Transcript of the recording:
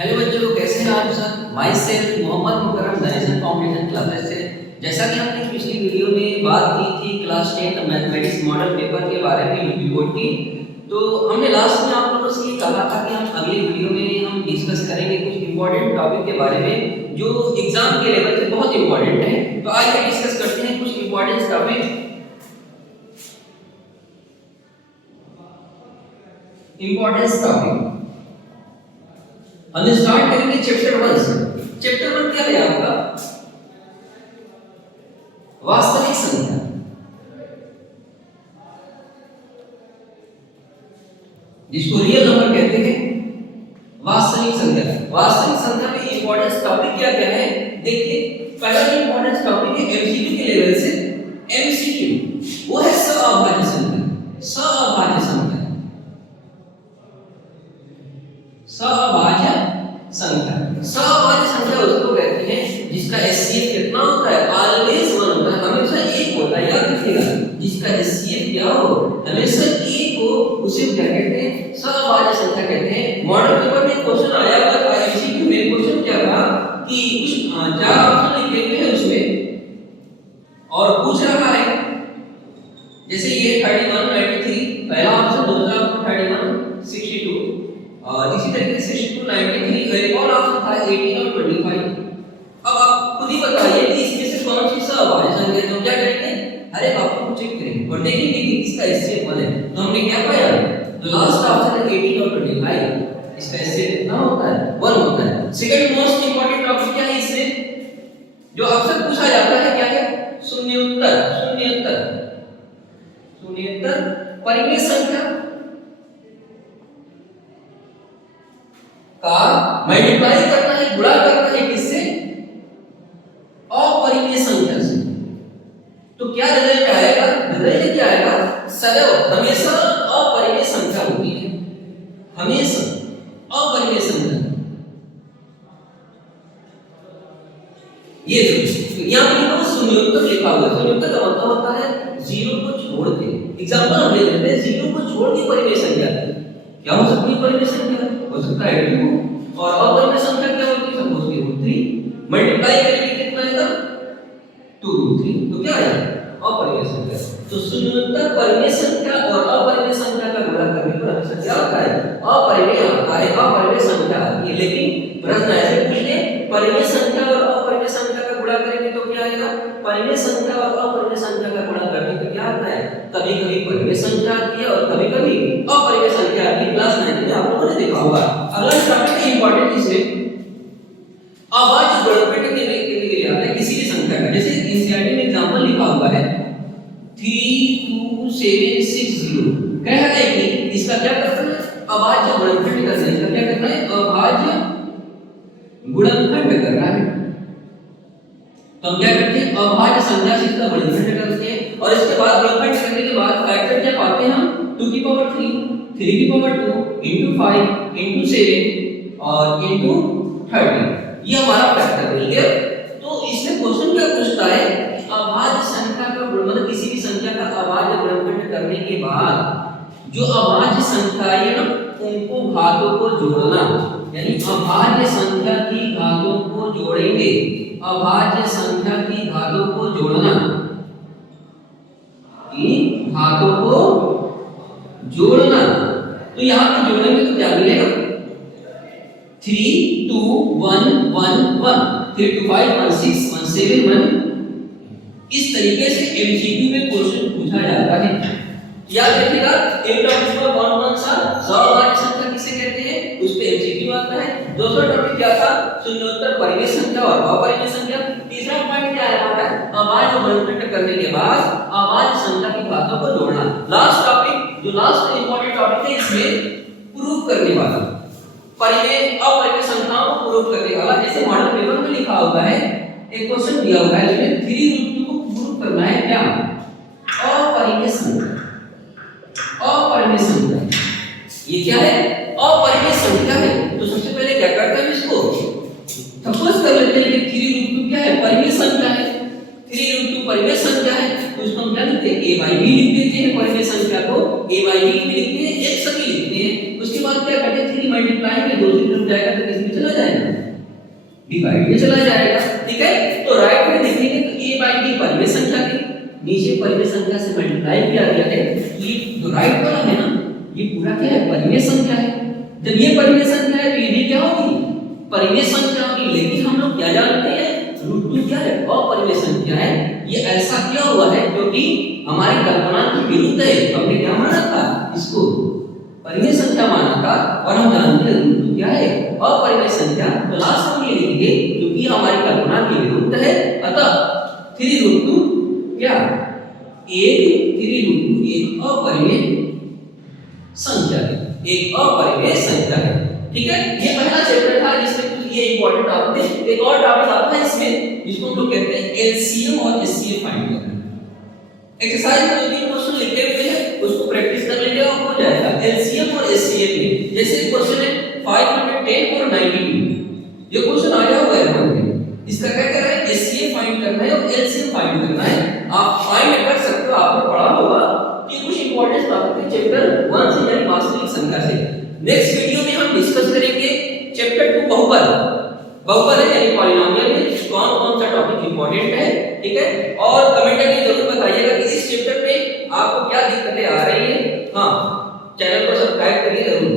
Hello बच्चों, कैसे हैं आप सब। माई सेल्फ मोहम्मद मुकर्रम दनिशन फाउंडेशन क्लासेस से। जैसा कि हमने पिछली वीडियो में बात की थी क्लास 10 मैथमेटिक्स मॉडल पेपर के बारे में यूपी बोर्ड की, तो हमने लास्ट में आप लोगों से ये कहा था कि हम अगली वीडियो में हम डिस्कस करेंगे कुछ इंपॉर्टेंट टॉपिक के बारे में जो एग्जाम के लेवल से बहुत इंपॉर्टेंट है। तो आज हम डिस्कस करते हैं कुछ इंपॉर्टेंट टॉपिक। हम स्टार्ट करेंगे चैप्टर 1 से। चैप्टर 1 क्या है आपका? वास्तविक संख्या। जिसको रियल नंबर कहते हैं, वास्तविक संख्या। वास्तविक संख्या में इंपॉर्टेंट टॉपिक क्या क्या है देखिए। पहला इंपॉर्टेंट टॉपिक है एमसीक्यू के लेवल से। एमसीक्यू वो है सअभाज्य संख्या। सअभाज्य संख्या, सअभाज्य संख्या। सअभाज्य संख्या उसको कहते हैं जिसका एचसीएफ कितना होता है? ऑलवेज 1 होता है, हमेशा 1 होता है। याद रखिएगा, जिसका एचसीएफ क्या हो, हमेशा 1 हो, उसे क्या कहते हैं? सअभाज्य संख्या कहते हैं। मॉडल पेपर में क्वेश्चन आया हुआ था एमसीक्यू में। क्वेश्चन क्या था कि कुछ 4 ऑप्शन लिखे हुए हैं उसमें और पूछ रहा है जैसे ये 31 93 पहला ऑप्शन, दूसरा ऑप्शन 31 62 और इसी तरीके से 62 93 एक और ऑप्शन था 18 और 25। अब आप खुद ही बताइए कि इसमें से कौन सी सअभाज्य संख्या है। तो क्या करेंगे? अरे बापू को चेक करेंगे और देखेंगे कि किसका एचसीएफ 1 है। तो हमने क्या पाया? जो लास्ट ऑप्शन है 18 और 25, इसका एचसीएफ कितना होता है? 1 होता है। सेकंड मोस्ट इंपॉर्टेंट टॉपिक क्या है इसमें जो अक्सर पूछा जाता है? क्या है? शून्योत्तर। शून्योत्तर शून्योत्तर परिमेय संख्या का मल्टीप्लाई करना है, गुणा करना है किससे? अपरिमेय संख्या से। तो क्या रिजल्ट आएगा? रिजल्ट क्या आएगा? सदैव हमेशा अपरिमेय संख्या होती है, हमेशा अपरिमेय संख्या। ये तो यहां पे लिखा शून्योत्तर लिखा हुआ है। शून्योत्तर का मतलब होता है 0 को छोड़ के। एग्जांपल हम ले लेते हैं 0 को छोड़ के परिमेय संख्या। क्या हो सकती है परिमेय संख्या? हो सकता है 2 और अपरिमेय संख्या क्या होती है? सपोज कि √3 मल्टीप्लाई करेंगे कितना आएगा? 2√3। तो क्या आएगा? अपरिमेय संख्या। तो शून्योत्तर परिमेय संख्या और अपरिमेय संख्या का गुणा करने पर हमेशा क्या होता है? अपरिमेय आता है, अपरिमेय संख्या आती है। लेकिन प्रश्न ऐसे पूछ ले परिमेय संख्या और अपरिमेय संख्या का गुणा करेंगे तो क्या आएगा? परिमेय संख्या और अपरिमेय संख्या का गुणा करने पर क्या आता है? कभी-कभी परिमेय संख्या आती है और कभी-कभी अपरिमेय संख्या आती है। क्लास 9 में आप लोगों ने देखा होगा। अगला टॉपिक इंपॉर्टेंट इसमें अभाज्य गुणनफल के लिए आता है किसी भी संख्या का। जैसे एनसीईआरटी में एग्जांपल लिखा हुआ है 32760। कह रहा है कि इसका क्या करना है? अभाज्य गुणनफल करना है। इसका क्या करना है? अभाज्य गुणनफल करना है। तो हम क्या करते हैं? अभाज्य संख्या से इसका गुणनफल करते हैं और इसके बाद गुणनफल करने के बाद फैक्टर क्या पाते हैं हम? 2 की पावर 3, 3 की पावर 2 into 5 into 7 और into 30। ये हमारा फैक्टर मिल गया। तो इसमें क्वेश्चन क्या पूछता है? अभाज्य संख्या का मतलब किसी भी संख्या का अभाज्य गुणनफल करने के बाद जो अभाज्य संख्या है ना, उनको घातों को जोड़ना। यानी अभाज्य संख्या की घातों को जोड़ेंगे। अभाज्य संख्या की घातों को जोड़ना, की घातों को जोड़ना। तो यहां पे जोड़ेंगे तो क्या मिलेगा? 3 2 1 1 1 3 2 5 1 6 1 7 1। इस तरीके से एमसीक्यू में क्वेश्चन पूछा जाता है। याद रखिएगा एक टॉपिक पर कौन सा सअभाज्य संख्या किसे कहते हैं, उस पे एमसीक्यू आता है। दूसरा टॉपिक क्या था? शून्योत्तर परिमेय संख्या और अपरिमेय संख्या। तीसरा पॉइंट क्या है हमारा? अभाज्य गुणनफल करने के बाद अभाज्य संख्या की घातों को जोड़ना। लास्ट टॉपिक जो लास्ट इंपॉर्टेंट टॉपिक है इसमें प्रूव करने वाला, परिमेय अपरिमेय संख्याओं को प्रूव करने वाला। जैसे मॉडल पेपर में लिखा हुआ है, एक क्वेश्चन दिया हुआ है इसमें 3√2 को प्रूव करना है। क्या? अपरिमेय संख्या। अपरिमेय संख्या ये क्या है? अपरिमेय संख्या है। तो सबसे पहले क्या करते हैं इसको? सपोज कर लेते हैं कि 3√2 क्या है? परिमेय संख्या है। 3√2 परिमेय संख्या है तो इसको हम क्या लिखते हैं? a/b लिख देते हैं। परिमेय संख्या को a/b भी लिखते हैं, एक सभी लिखते हैं। उसके बाद क्या करते हैं? 3 मल्टीप्लाई में दूसरी तरफ जाएगा तो किस में चला डिवाइड में चला जाएगा। ठीक है, तो राइट में देखेंगे तो a बाई b परिमेय संख्या थी, नीचे परिमेय संख्या से मल्टीप्लाई किया गया है, ये जो राइट वाला है ना ये पूरा क्या है, परिमेय संख्या है। जब ये परिमेय संख्या है तो ये भी क्या होगी, परिमेय संख्या होगी। लेकिन हम लोग क्या जानते हैं, √2 क्या है, अपरिमेय संख्या है। ये ऐसा क्या हुआ है क्योंकि हमारी कल्पना की विरुद्ध है। हमने क्या माना था, इसको परिमेय संख्या माना था, और हम जानते हैं √2 क्या है, अपरिमेय संख्या। तो लास्ट में ये लिखेंगे क्योंकि हमारी कल्पना की विरुद्ध है, अतः 3√2 क्या, 3√2 एक अपरिमेय संख्या है, एक अपरिमेय संख्या है। ठीक है, ये पहला चैप्टर था जिसमें ये इंपॉर्टेंट टॉपिक है। एक और टॉपिक आता है इसमें जिसको हम लोग कहते हैं एलसीएम और एचसीएफ फाइंड करना। एक्सरसाइज में 2-3 क्वेश्चन लिखे हुए हैं, उसको प्रैक्टिस कर लेंगे और हो जाएगा। एलसीएम और एचसीएफ में जैसे क्वेश्चन है 510 और 92, ये क्वेश्चन आया हुआ है हमने, इसका क्या कर रहा है, एचसीएफ फाइंड करना है और एलसीएम फाइंड करना है। आप फाइंड कर सकते हो, आपने पढ़ा होगा कि कुछ इंपॉर्टेंट टॉपिक है चैप्टर 1 से यानी वास्तविक संख्या से। नेक्स्ट वीडियो में हम डिस्कस करेंगे चैप्टर 2 बहुपद। बहुपद है यानी पॉलिनोमियल में कौन कौन सा टॉपिक इंपॉर्टेंट है। ठीक है, और कमेंट में जरूर बताइएगा कि इस चैप्टर में आपको क्या दिक्कतें आ रही है। हाँ, चैनल को सब्सक्राइब करिए जरूर।